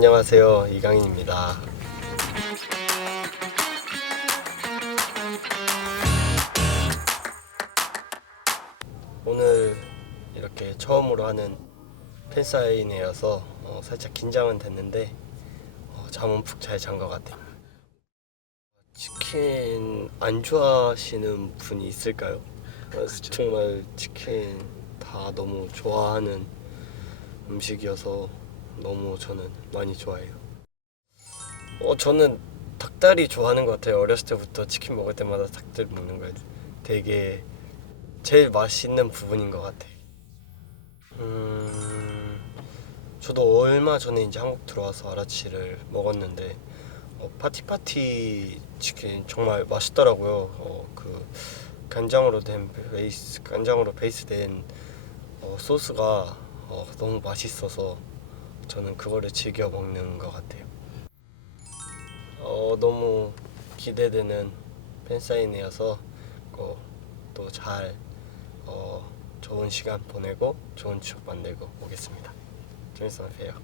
안녕하세요 이강인입니다. 오늘 이렇게 처음으로 하는 팬사인회여서 어, 살짝 긴장은 됐는데 어, 잠은 푹 잘 잔 것 같아요. 치킨 안 좋아하시는 분이 있을까요? 어, 정말 치킨 다 너무 좋아하는 음식이어서 너무 저는 많이 좋아해요. 어 저는 닭다리 좋아하는 것 같아요. 어렸을 때부터 치킨 먹을 때마다 닭다리 먹는 거 되게 제일 맛있는 부분인 것 같아. 음 저도 얼마 전에 이제 한국 들어와서 아라치를 먹었는데 어, 파티파티 치킨 정말 맛있더라고요. 어, 그 간장으로 된 베이스 간장으로 베이스된 어, 소스가 어, 너무 맛있어서 저는 그거를 즐겨 먹는 것 같아요. 어, 너무 기대되는 팬사인회여서 어, 또잘 어, 좋은 시간 보내고 좋은 추억 만들고 오겠습니다. 재밌어 봬요.